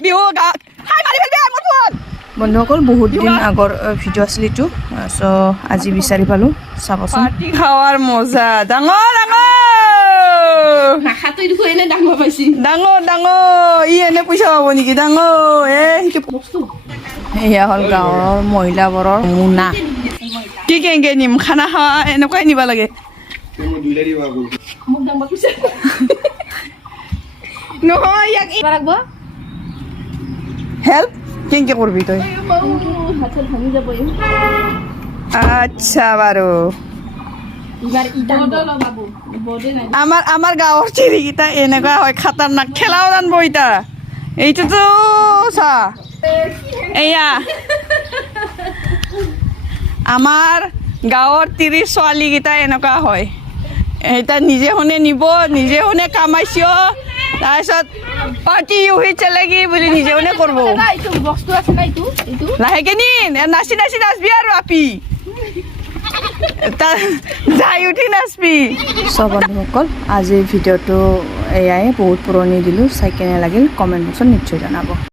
বিহু গা হাই মাৰি ফেলবি মোৰ ফোন বন্ধুসকল বহুত দিন আগৰ ভিডিঅ' আছিল এইটো চ' আজি বিচাৰি পালোঁ চাবচোন পাৰ্টি খাৱাৰ মজা ডাঙৰ ই এনে পইচা পাব নেকি ডাঙৰ এয়া হ'ল গাঁৱৰ মহিলাবোৰৰ মোনা কি কেনেকৈ নিম খানা খাৱা এনেকুৱাই নিব লাগে নহয় ইয়াক হেল্প কেনেকৈ কৰিবি তই আচ্ছা বাৰু আমাৰ গাঁৱৰ চিৰিকেইটা এনেকুৱা হয় খাতাৰনাক খেলাও জানব ইতা এইটোতো চা এয়া আমাৰ গাঁৱৰ তিৰি ছোৱালীকেইটা এনেকুৱা হয় এটা নিজে শুনে নিব নিজে শুনে কামাইছিও তাৰপিছত পাৰ্টি ইউহি চেলেগি বুলি নিজে শুনে কৰিব লাহেকে নিন নাচি নাচি নাচবি আৰু আপি যাই উঠি নাচবি চ' বন্ধুসকল আজিৰ ভিডিঅ'টো এয়াই বহুত পুৰণি দিলোঁ চাই কেনে লাগিল কমেণ্ট বক্সত নিশ্চয় জনাব